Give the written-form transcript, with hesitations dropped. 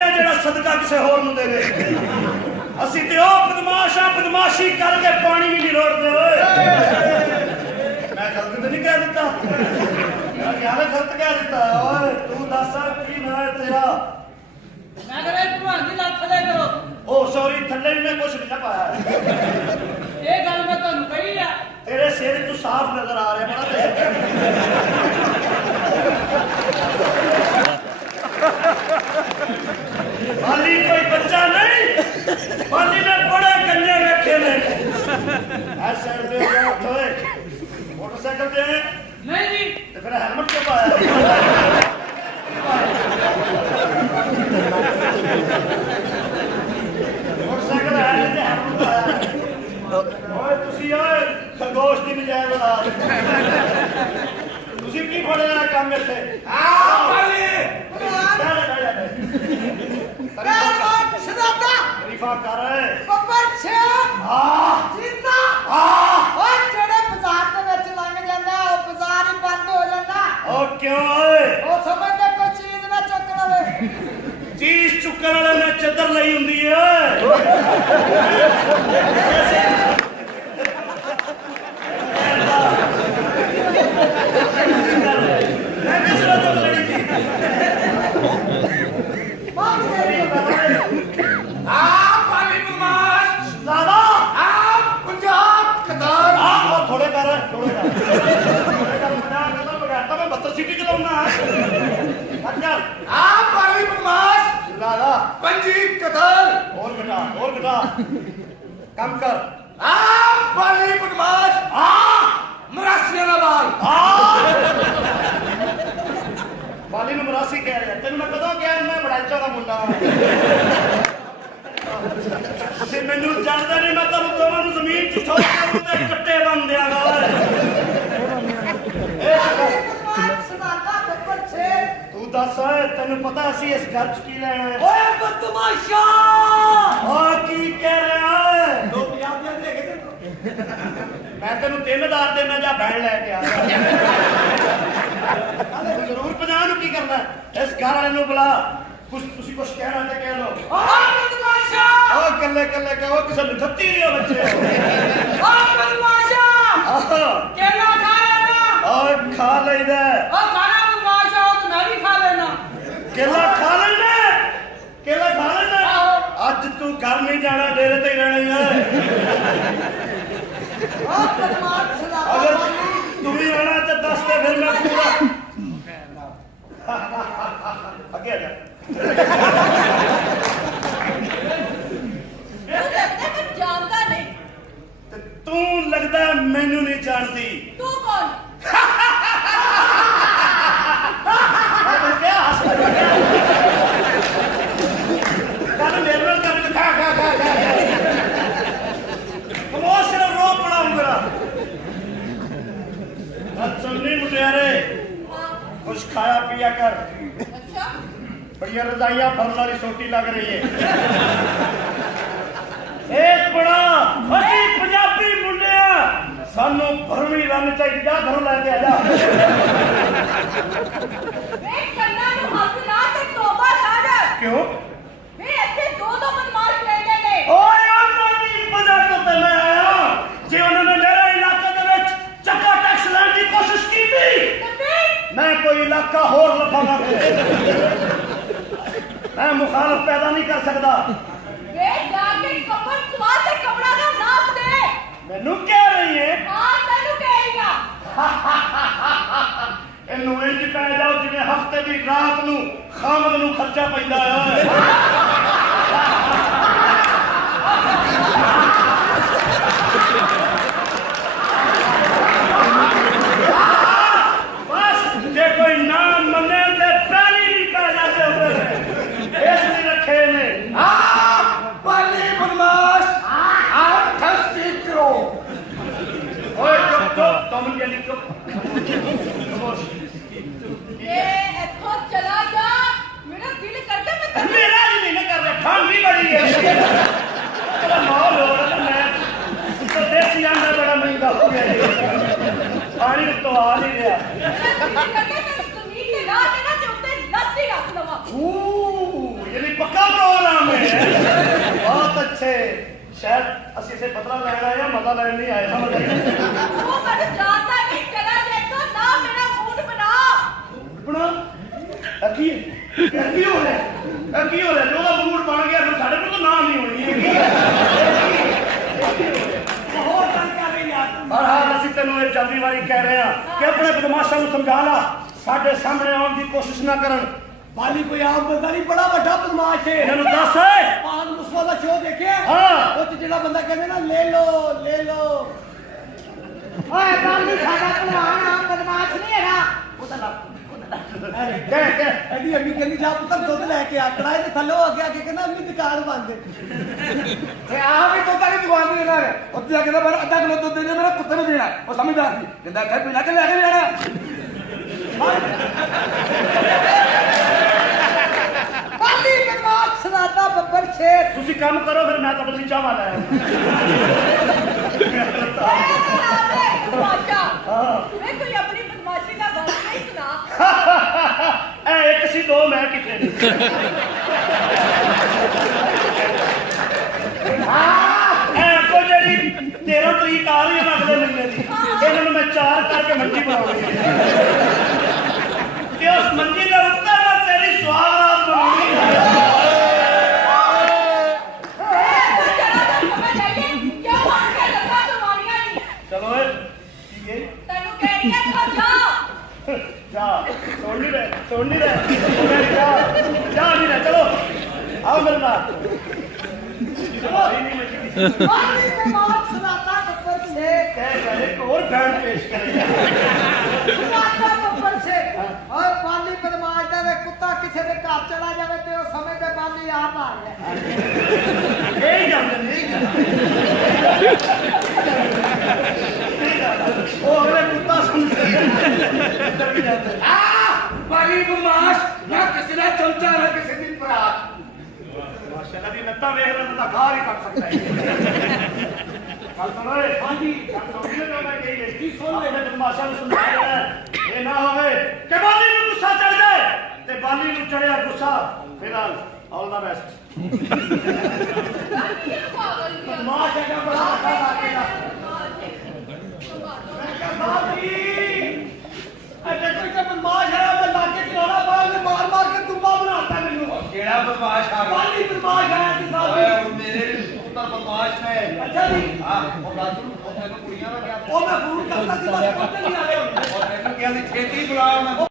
ਜਿਹੜਾ ਸਦਕਾ ਕਿਸੇ ਹੋਰ ਨੂੰ ਦੇਵੇ। ਅਸੀਂ ਤੇ ਉਹ ਬਦਮਾਸ਼ ਆ, ਬਦਮਾਸ਼ੀ ਕਰਕੇ ਪਾਣੀ ਵੀ ਨਹੀਂ ਰੋੜਦੇ। ਓਏ ਮੈਂ ਗਲਤ ਤੇ ਨਹੀਂ ਕਹਿ ਦਿੱਤਾ ਯਾਰ, ਗਲਤ ਕਹਿ ਦਿੱਤਾ। ਓਏ ਤੂੰ ਦੱਸ ਕੀ ਨਾਂ ਹੈ ਤੇਰਾ? ਮੈਂ ਕਹਿੰਦਾ ਭਗਵਾਨ ਦੀ ਲੱਤ ਥੱਲੇ ਕਰੋ। ਉਹ ਸੌਰੀ, ਥੱਲੇ ਵੀ ਮੈਂ ਕੁਛ ਨਹੀਂ ਨਾ ਪਾਇਆ। ਇਹ ਗੱਲ ਮੈਂ ਤੁਹਾਨੂੰ ਕਹੀ ਆ। ਤੇਰੇ ਸਿਰ ਤੂੰ ਸਾਫ਼ ਨਜ਼ਰ ਆ ਰਿਹਾ ਬੜਾ। ਮਾਲੀ ਕੋਈ ਬੱਚਾ ਨਹੀਂ, ਮਾਲੀ ਨੇ ਬੜੇ ਕੰਨੇ ਵੇਖੇ ਨੇ। ਐ ਸਿਰ ਦੇ ਉੱਠ ਓਏ, ਮੋਟਰਸਾਈਕਲ ਤੇ ਨਹੀਂ ਜੀ। ਤੇ ਫਿਰ ਹੈਲਮਟ ਕਿਉਂ ਪਾਇਆ? ਮੋਟਰਸਾਈਕਲ ਹੈ ਤੇ ਹੈਲਮਟ ਪਾਇਆ। ਓਏ ਤੁਸੀਂ ਓਏ ਖਰਗੋਸ਼ ਦੀ ਨਜਾਇਜ਼ ਔਲਾਦ। ਤੁਸੀਂ ਕੀ ਫੜਿਆ ਕੰਮ ਇੱਥੇ? ਤਰੀਫਾ ਕਰ ਬੱਬਰ ਛੇ ਜੀਤਾ ਉਹ ਜਿਹੜੇ ਬਾਜ਼ਾਰ ਦੇ ਵਿੱਚ ਲੰਘ ਜਾਂਦਾ ਉਹ ਬਾਜ਼ਾਰ ਹੀ ਬੰਦ ਹੋ ਜਾਂਦਾ। ਉਹ ਕਿਉਂ ਓਏ? ਉਹ ਸਮਝਦੇ ਕੋਈ ਚੀਜ਼ ਨਾ ਚੁੱਕ ਲਵੇ। ਚੀਜ਼ ਚੁੱਕਣ ਵਾਲੇ ਨੇ ਚੱਦਰ ਲਈ ਹੁੰਦੀ ਏ। ਮੈਂ ਕਿਸ ਤਰ੍ਹਾਂ ਚੱਕ ਲੈਣੀ ਸੀ? ਪਾਣੀ ਬਦਮਾਸ਼ ਜ਼ਾਦਾ ਪੰਜਾਬ ਕਦਾਰ ਉਹ ਥੋੜੇ ਕਰ, ਥੋੜੇ ਕਰ, ਥੋੜੇ ਕਰ। 50 ਕਦਮ ਬਗੈਰ ਤਾਂ ਮੈਂ 72 ਸੀਟੀ ਚਲਾਉਣਾ। ਅੱਛਾ ਪਾਣੀ ਬਦਮਾਸ਼ ਜ਼ਾਦਾ ਪੰਜੀ ਕਦਾਰ ਹੋਰ ਘਟਾ, ਹੋਰ ਘਟਾ, ਕੰਮ ਕਰ। ਪਾਣੀ ਬਦਮਾਸ਼ ਮਰਾਸੀਆਂ ਦਾ ਬਾਲ ਬਾਲੀ ਨੂੰ ਮਰਾਸੀ ਕਹਿ ਰਿਹਾ। ਤੈਨੂੰ ਮੈਂ ਕਦੋਂ ਕਿਹਾ ਮੈਂ ਬੜਾਚਾ ਦਾ ਮੁੰਡਾ ਹਾਂ। ਤੁਸੀਂ ਮੈਨੂੰ ਜਾਣਦੇ ਨਹੀਂ, ਮੈਂ ਤੁਹਾਨੂੰ ਦੋਵਾਂ ਨੂੰ ਜ਼ਮੀਨ 'ਚ ਠੋਕ ਕੇ ਤੇ ਕੱਟੇ ਬਣ ਦਿਆਂਗਾ। ਬੱਬਰ ਛੇ ਤੂੰ ਦੱਸ ਓਏ, ਤੈਨੂੰ ਪਤਾ ਅਸੀਂ ਇਸ ਘਰ 'ਚ ਕੀ ਲੈਣਾ ਹੈ? ਓਏ ਬਦਮਾਸ਼ਾ, ਓ ਕੀ ਕਹਿ ਰਿਹਾ ਓਏ? ਦੋ ਪੰਜਾਬੀਆਂ ਦੇ ਕੇ ਮੈਂ ਤੈਨੂੰ 3000 ਦੇਣਾ ਜਾਂ ਬੈਣ ਲੈ ਕੇ ਆ। ਜ਼ਰੂਰ 50 ਨੂੰ ਕੀ ਕਰਨਾ? ਇਸ ਘਰ ਵਾਲੇ ਨੂੰ ਬੁਲਾ। ਤੁਸੀਂ ਕੁਛ ਕਹਿਣਾ ਤੇ ਕਹਿ ਲਓ। ਬਦਮਾਸ਼ਾ, ਓ ਕੱਲੇ ਕੱਲੇ ਕਹੋ, ਕਿਸੇ ਨੂੰ ਥੱਤੀ ਨਹੀਂ ਹੋ ਬੱਚੇ। ਬਦਮਾਸ਼ਾ, ਕੇਲਾ ਖਾ ਲੈਣਾ। ਓਏ ਖਾ ਲਈਦਾ। ਉਹ ਖਾਣਾ ਬਦਮਾਸ਼ਾ, ਉਹ ਤੇ ਮੈਂ ਵੀ ਖਾ ਲੈਣਾ। ਕੇਲਾ ਖਾ ਲੈਣਾ, ਕੇਲਾ ਖਾ ਲੈਣਾ। ਅੱਜ ਤੂੰ ਘਰ ਨਹੀਂ ਜਾਣਾ, ਡੇਰੇ ਤੇ ਹੀ ਰਹਿਣਾ ਹੈ। ਉਹ ਬਦਮਾਸ਼ ਅਗਰ ਤੂੰ ਵੀ ਆਣਾ ਤੇ ਦੱਸ ਦੇ, ਫਿਰ ਮੈਂ ਪੂਰਾ ਅੱਗੇ ਆ ਜਾ। ਜਾਣਦਾ ਨਹੀਂ। ਤੇ ਤੂੰ ਲੱਗਦਾ ਮੈਨੂੰ ਨਹੀਂ ਜਾਣਦੀ। ਤੂੰ ਕੌਣ? ਮੈਂ ਕਿਹਾ ਹੱਸ ਗੱਲ ਮੇਰੇ ਨਾਲ ਕਰ। ਖਾ ਖਾ ਖਾ ਕਮੋ ਸਿਰਫ ਰੋ ਪੜਾ ਮੇਰਾ। ਸੁਣਨੀ ਮੁਟਿਆਰੇ, ਕੁਛ ਖਾਇਆ ਪੀਆ ਕਰ। ਅੱਛਾ, ਬੜੀਆਂ ਰਜ਼ਾਈਆਂ ਭਰਨ ਵਾਲੀ ਸੋਟੀ ਲੱਗ ਰਹੀ ਹੈ। ਇੱਕ ਬੜਾ ਅਸੀਂ ਪੰਜਾਬੀ ਮੁੰਡੇ ਆ, ਸਾਨੂੰ ਭਰਵੀਂ ਰੰਨ ਚਾਹੀਦੀ। ਜਾ ਘਰੋਂ ਲੈ ਕੇ ਆ ਜਾ। ਵੇ ਕੰਨਾਂ ਨੂੰ ਹੱਥ ਲਾ ਤੇ ਤੋਬਾ ਕਰ। ਕਿਉਂ? ਵੇ ਇੱਥੇ ਦੋ ਬਦਮਾਸ਼ ਰਹਿੰਦੇ ਨੇ। ਓਏ ਉਹਨਾਂ ਦੀ ਵਜ੍ਹਾ ਤੋਂ ਤੇ ਮੈਂ ਆਇਆ। ਜੇ ਉਹਨਾਂ ਨੇ ਮੇਰੇ ਇਲਾਕੇ ਦੇ ਵਿੱਚ ਚੱਕਾ ਟੈਕਸ ਲੈਣ ਦੀ ਕੋਸ਼ਿਸ਼ ਕੀਤੀ, ਤੇ ਫਿਰ ਮੈਂ ਕੋਈ ਇਲਾਕਾ ਹੋਰ ਲੱਭਾਂਗਾ। ਮੈਂ ਮੁਖਾਲਫ ਪੈਦਾ ਨਹੀਂ ਕਰ ਸਕਦਾ। ਵੇ ਜਾ ਕੇ ਕੱਪੜ ਸਵਾ ਤੇ ਕਪੜਾ ਦਾ ਨਾਪ ਦੇ। ਮੈਨੂੰ ਕਹਿ ਰਹੀ ਹੈ ਹਾਂ, ਤੈਨੂੰ ਕਹਿ ਰਹੀ ਆ। ਇਹਨੂੰ ਇੰਜ ਪੈ ਜਾਓ ਜਿਵੇਂ ਹਫ਼ਤੇ ਦੀ ਰਾਤ ਨੂੰ ਖਾਮਦ ਨੂੰ ਖਰਚਾ ਪੈਂਦਾ ਹੈ। ਬਸ ਜੇ ਕੋਈ ਨਾ ਮੰਨੇ ਤੇ ਪਹਿਲੀ ਨਹੀਂ ਕਰ ਜਾਂਦੇ ਹੁੰਦੇ। ਇਸ ਲਈ ਰੱਖੇ ਨੇ। ਪਾਣੀ ਬਦਮਾਸ਼ ਠਸਤੀ ਕਰੋ ਓਏ ਚੁੱਪ ਚੁੱਪ, ਤੁਮ ਜਲੀ ਚੁੱਪ। ਵੇ ਇੱਥੋਂ ਚਲਾ ਜਾ। ਮੇਰਾ ਦਿਲ ਕਰਦਾ ਮੈਂ ਤੈਨੂੰ ਮੇਰਾ ਵੀ ਨਹੀਂ ਨਾ ਕਰ ਰਿਹਾ, ਠੰਡ ਵੀ ਬੜੀ ਹੈ। ਤੇਰਾ ਮਾਹੌਲ ਹੋ ਰਿਹਾ। ਮੈਂ ਦੇਸੀ ਆਂਡਾ ਬੜਾ ਮਹਿੰਗਾ ਹੋ ਗਿਆ ਜੀ। ਪਾਣੀ ਤੋਂ ਆ ਨਹੀਂ ਰਿਹਾ। ਮੇਰਾ ਦਿਲ ਕਰਦਾ ਤੈਨੂੰ ਜ਼ਮੀਨ ਤੇ ਲਾ ਕੇ ਨਾ ਤੇ ਉੱਤੇ ਲੱਤ ਹੀ ਰੱਖ ਲਵਾਂ। ਯਾਨੀ ਪੱਕਾ ਤੇ ਸ਼ਾਇਦ ਅਸੀਂ ਇਸੇ ਬਦਲਾ ਲੈਣ ਆਏ ਆ, ਮਤਾ ਲੈਣ ਨਹੀਂ ਆਏ ਸਮਝ ਆਈ? ਤੂੰ ਮੈਨੂੰ ਜਾਣਦਾ ਨਹੀਂ, ਚਲਾ ਦੇਖੋ ਨਾ ਮੇਰਾ ਮੂਡ ਬਣਾ। ਬਣਾ ਇਹ ਕੀ ਹੋ ਰਿਹਾ? ਇਹ ਕੀ ਹੋ ਰਿਹਾ? ਜੋ ਉਹਦਾ ਮੂਡ ਬਣ ਗਿਆ ਫਿਰ ਸਾਡੇ ਕੋਲ ਤਾਂ ਨਾਮ ਨਹੀਂ ਹੋਣੀ ਹੈ। ਹੋਰ ਗੱਲ ਕਰ ਰਹੀ ਯਾਰ ਤੂੰ। ਬਹਰਹਾਲ ਅਸੀਂ ਤੈਨੂੰ ਇਹ ਜਲਦੀ ਵਾਰੀ ਕਹਿ ਰਹੇ ਹਾਂ ਕਿ ਆਪਣੇ ਬਦਮਾਸ਼ਾਂ ਨੂੰ ਸਮਝਾ ਲਾ, ਸਾਡੇ ਸਾਹਮਣੇ ਆਉਣ ਦੀ ਕੋਸ਼ਿਸ਼ ਨਾ ਕਰਨ। ਬਾਲੀ ਕੋਈ ਆਮ ਬੰਦਾ ਨਹੀਂ, ਬੜਾ ਵੱਡਾ ਬਦਮਾਸ਼ ਹੈ। ਇਹਨਾਂ ਨੂੰ ਦੱਸ ਪਾਨ ਮੁਸਵਾ ਦਾ ਸ਼ੋਅ ਦੇਖਿਆ? ਹਾਂ। ਉਹ 'ਚ ਜਿਹੜਾ ਬੰਦਾ ਕਹਿੰਦੇ ਨਾ ਲੈ ਲੋ ਲੈ ਲੋ, ਓਏ ਬਾਲੀ ਸਾਡਾ ਭਲਵਾਨ ਆਮ ਬਦਮਾਸ਼ ਨਹੀਂ ਹੈਗਾ। ਕਹਿ ਇਹਦੀ ਅੰਮੀ ਕਹਿੰਦੀ ਜਾ ਪੁੱਤਰ ਦੁੱਧ ਲੈ ਕੇ ਆ, ਕੜਾਈ ਦੇ ਥੱਲੋਂ ਅੱਗੇ ਆ ਕੇ ਕਹਿੰਦਾ ਅੰਮੀ ਦੁਕਾਨ ਬੰਦ ਹੈ। ਇਹ ਆ ਵੀ ਦੁੱਧ ਵਾਲੀ ਦੁਕਾਨ ਨਹੀਂ ਦੇਣਾ ਹੈ। ਉੱਥੇ ਜਾ ਕੇ ਕਹਿੰਦਾ ਮੈਨੂੰ ਅੱਧਾ ਕਿਲੋ ਦੁੱਧ ਦੇ ਦੇ, ਮੇਰਾ ਕੁੱਤੇ ਨੂੰ ਦੇਣਾ। ਉਹ ਸਮਝਦਾਰ ਸੀ, ਕਹਿੰਦਾ ਇੱਥੇ ਪੀਣਾ ਕਿ ਲੈ ਕੇ ਜਾਣਾ। ਬਾਲੀ ਬਦਮਾਸ਼ ਸਨਾਦਾ ਬੱਬਰ ਸ਼ੇਰ। ਤੁਸੀਂ ਕੰਮ ਕਰੋ ਫਿਰ ਮੈਂ ਤੁਹਾਡੇ ਲਈ ਚਾਹ ਲੈ ਆਇਆ। ਬਦਮਾਸ਼ਾ ਹਾਂ। ਵੇ ਕੋਈ ਆਪਣੀ ਬਦਮਾਸ਼ੀ ਦਾ ਗੱਲ ਨਹੀਂ ਸੁਣਾ। ਇਹ ਇੱਕ ਸੀ ਦੋ ਮੈਂ ਕਿਤੇ ਨਹੀਂ। ਇਹ ਕੋ ਜਿਹੜੀ 13 ਤਰੀਕ ਆ ਰਹੀ ਹੈ ਨਾ ਅਗਲੇ ਮਹੀਨੇ ਦੀ, ਇਹਨਾਂ ਨੂੰ ਮੈਂ 4 ਕਰਕੇ ਮੰਡੀ ਬਣਾਉਣੀ ਹੈ ਕਿ ਉਸ ਮੰਡੀ ਦੇ ਉੱਤੇ ਮੈਂ ਤੇਰੀ ਸੁਹਾਗਰਾਤ ਬਣਾਉਣੀ ਹੈ। ਚਲਾ ਤਾਂ ਸਮਝ ਆਈਏ ਕਿਉਂ ਹੱਥ ਕੇ ਲੱਤਾਂ ਦਵਾਈਆਂ ਨਹੀਂ। ਚਲੋ ਏ ਠੀਕ ਹੈ ਤੈਨੂੰ ਕਹਿ ਰਹੀ ਹੈ ਖਾ ਜਾ। ਜਾ ਸੁਣ ਨਹੀਂ ਰਹੇ ਜਾ ਨਹੀਂ ਰਹੇ ਚਲੋ ਆਓ ਮੇਰੇ ਨਾਲ। ਬਾਲੀ ਬਦਮਾਸ਼ ਸਨਾਦਾ ਬੱਬਰ ਸ਼ੇਰ। ਕਹਿ ਇੱਕ ਹੋਰ ਬੈਂਡ ਪੇਸ਼ ਕਰੇਗਾ। ਸਨਾਦਾ ਬੱਬਰ ਸ਼ੇਰ। ਓਏ ਬਾਲੀ ਬਦਮਾਸ਼ ਦਾ ਵੇ ਕੁੱਤਾ ਕਿਸੇ ਦੇ ਘਰ ਚਲਾ ਜਾਵੇ ਤੇ ਉਹ ਸਮਝਦੇ ਬਾਲੀ ਆਪ ਆ ਗਿਆ। ਇਹ ਹੀ ਜਾਂਦੇ ਨੇ ਉਹ ਅਗਲੇ ਕੁੱਤਾ ਸਮਝਦੇ ਬਾਲੀ ਬਦਮਾਸ਼ ਨਾ ਕਿਸੇ ਦਾ ਚਮਚਾ ਨਾ ਕਿਸੇ ਦੀ ਭਰਾ। ਮਾਸ਼ਾਅੱਲਾ ਦੀ ਲੱਤਾਂ ਵੇਖ ਲੈ ਤਾਂ ਖਾ ਹੀ ਕਰ ਸਕਦਾ ਹੈ। ਗੱਲ ਸੁਣੋ ਏ ਹਾਂਜੀ ਗੱਲ ਸੁਣੀਏ ਤਾਂ ਮੈਂ ਕਹੀ ਹੈ ਕੀ ਸੁਣ ਲੈ ਬਦਮਾਸ਼ਾਂ ਨੂੰ ਸਮਝਾਇਆ ਇਹ ਨਾ ਹੋਵੇ ਕਿ ਬਾਲੀ ਨੂੰ ਗੁੱਸਾ ਚੜ ਜਾਏ ਤੇ ਬਾਲੀ ਨੂੰ ਚੜਿਆ ਗੁੱਸਾ। ਫਿਲਹਾਲ ਆਲ ਦਾ ਬੈਸਟ। ਪਾਗਲ ਜਿਹਾ। ਬਦਮਾਸ਼ ਹੈਗਾ ਬੜਾ ਅੱਛਾ ਲੱਗੇਗਾ। ਅੱਛਾ ਕੋਈ ਤਾਂ ਬਦਮਾਸ਼ ਹੈ, ਮੈਂ ਲਾਗੇ ਚਲਾਉਣਾ ਬਾਹਰ ਨੇ ਮਾਰ ਮਾਰ ਕੇ ਤੁੰਬਾ ਬਣਾਤਾ ਮੈਨੂੰ। ਕਿਹੜਾ ਬਦਮਾਸ਼ ਆ ਗਿਆ? ਬਾਲੀ ਬਦਮਾਸ਼ ਹੈ ਕਿ ਓਏ ਸਾਡੀ। ਉਹ ਮੇਰੇ ਪੁੱਤਰ ਬਦਮਾਸ਼ ਨੇ। ਅੱਛਾ ਜੀ, ਹਾਂ ਉਹ ਗੱਲ ਸੁਣ, ਉਹ ਤੈਨੂੰ ਕੁੜੀਆਂ ਦਾ ਕਿਹਾ? ਉਹ ਮੈਂ ਫੋਨ ਕਰਤਾ ਸੀ ਬਸ ਪਹੁੰਚ ਨਹੀਂ ਆ ਰਹੇ ਹੁਣ। ਉਹ ਤੈਨੂੰ ਕਿਹਾ ਸੀ ਛੇਤੀ ਬੁਲਾ ਉਹਨਾਂ ਨੂੰ।